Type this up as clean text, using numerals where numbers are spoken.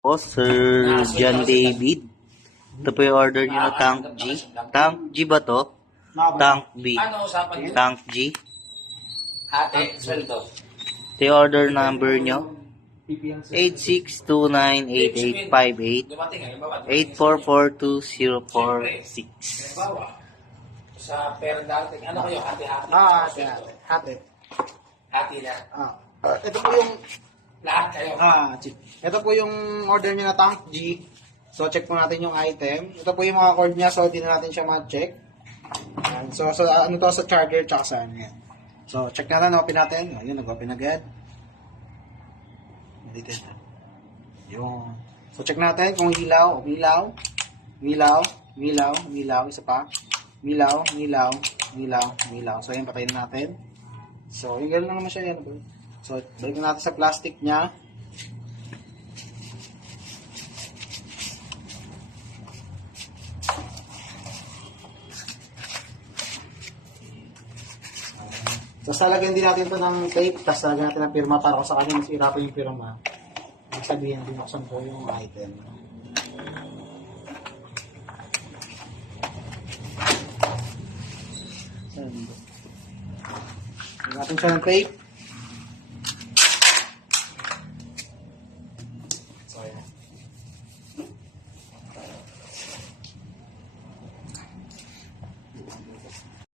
Po, Sir John David. Ito po yung order niyo na Tank G. Tank G ba to? Tank B. Ano usapan nyo? Tank G. Ate, sweldo. Ito yung order number nyo. 86298858 Dumating ngayon, baba. 8442046. Bawa. Sa per dating, ano kayo? Hati-hati. Hati. Hati. Hati na. Ito po yung Lahat kayo. ito po yung order niya na Tank G. So check po natin yung item. Ito po yung mga cord niya, so di na natin siya ma-check. Ayan. So ano to sa charger tsaka sa ano yan. So check natin, open natin. Ayun, nag-open agad. Dito ito. Yun. So check natin kung ilaw, isa pa. Milaw. So yun, patayin natin. So yung gano'n lang naman siya yan. So balik natin sa plastic niya. Tapos lalagyan din natin ito ng tape, tapos lalagyan natin ng pirma para kung sa kanya mas irapan yung pirma. Ibig sabihin, binuksan ko yung item. Lagyan natin siya ng tape.